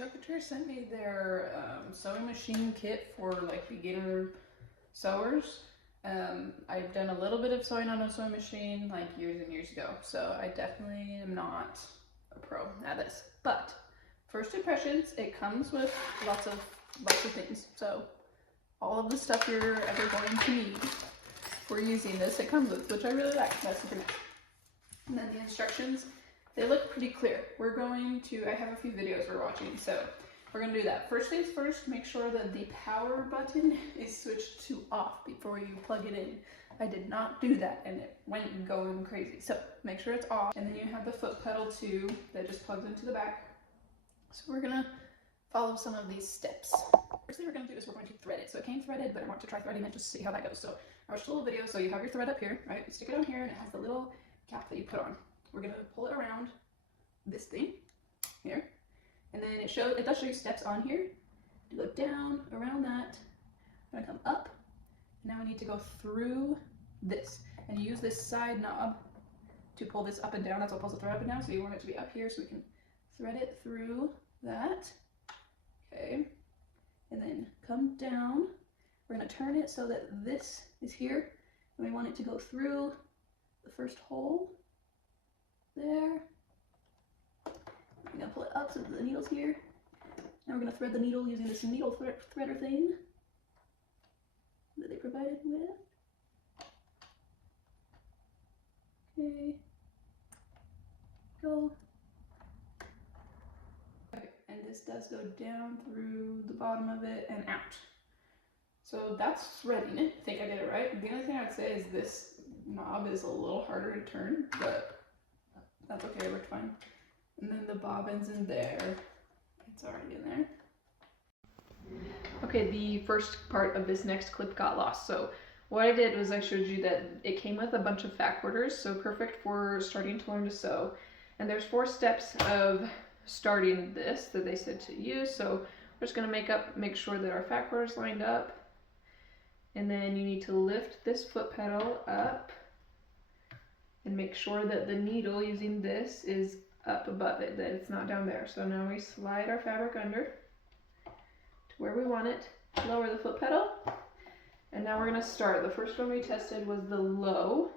Chocolate Couture sent me their sewing machine kit for like beginner sewers. I've done a little bit of sewing on a sewing machine like years and years ago, so I definitely am not a pro at this. But first impressions, it comes with lots of things. So all of the stuff you're ever going to need for using this, it comes with, which I really like. That's super nice. And then the instructions, they look pretty clear. We're going to, I have a few videos we're watching, so we're going to do that. First things first, make sure that the power button is switched to off before you plug it in. I did not do that and it went going crazy. So make sure it's off. And then you have the foot pedal too that just plugs into the back. So we're going to follow some of these steps. First thing we're going to do is we're going to thread it. So it came threaded, but I want to try threading it just to see how that goes. So I watched a little video. So you have your thread up here, right? You stick it on here and it has the little cap that you put on. We're going to pull it around this thing here. And then it does show you steps on here. To go down, around that. I'm gonna come up. Now I need to go through this. And use this side knob to pull this up and down. That's what pulls the thread up and down. So you want it to be up here so we can thread it through that. Okay. And then come down. We're gonna turn it so that this is here. And we want it to go through the first hole. There. I'm gonna pull it up so that the needle's here. Now we're gonna thread the needle using this needle threader thing that they provided with. Okay. Go. Okay, and this does go down through the bottom of it and out. So that's threading it. I think I did it right. The only thing I would say is this knob is a little harder to turn, but that's okay, it worked fine. And then the bobbin's in there. It's already in there. Okay, the first part of this next clip got lost. So what I did was I showed you that it came with a bunch of fat quarters, so perfect for starting to learn to sew. And there's 4 steps of starting this that they said to use. So we're just gonna make sure that our fat quarters lined up. And then you need to lift this foot pedal up and make sure that the needle using this is up above it, that it's not down there. So now we slide our fabric under to where we want it, lower the foot pedal, and now we're gonna start. The first one we tested was the low.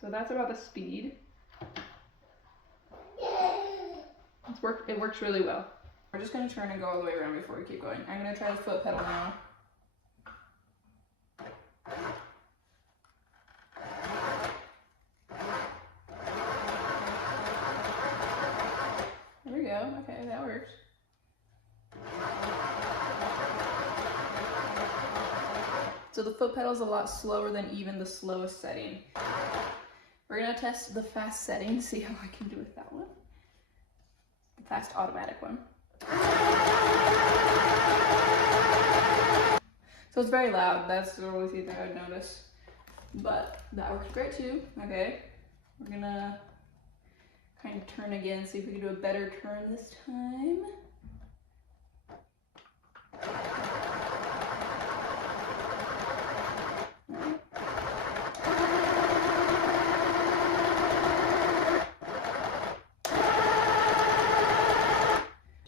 So that's about the speed. It works really well. We're just gonna turn and go all the way around before we keep going. I'm gonna try the foot pedal now. There we go. Okay, that works. So the foot pedal is a lot slower than even the slowest setting. We're gonna test the fast setting, see how I can do with that one. The fast automatic one. So it's very loud. That's the only thing that I would notice. But that works great too. Okay, we're gonna kind of turn again, see if we can do a better turn this time.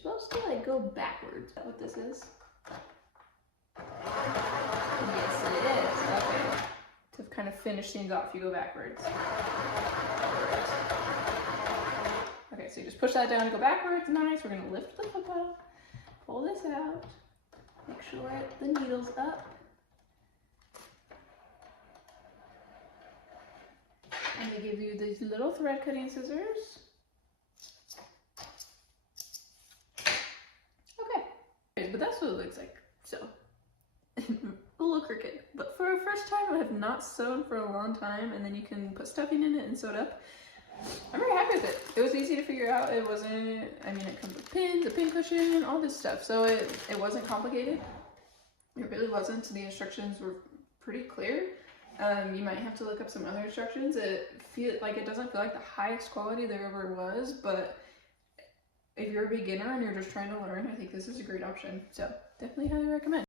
Supposed to like go backwards. Is that what this is? Yes, it is. Okay. To kind of finish things off, you go backwards. Okay, so you just push that down and go backwards. Nice. We're going to lift the foot pedal, pull this out, make sure the needle's up. And they give you these little thread cutting scissors. Okay, but that's what it looks like. So, a little crooked. But for a first time, I have not sewn for a long time, and then you can put stuffing in it and sew it up. I'm very happy with it. It was easy to figure out. It wasn't, I mean, it comes with pins, a pin cushion, all this stuff. So it wasn't complicated. It really wasn't. The instructions were pretty clear. You might have to look up some other instructions. It doesn't feel like the highest quality there ever was, but if you're a beginner and you're just trying to learn, I think this is a great option. So definitely highly recommend.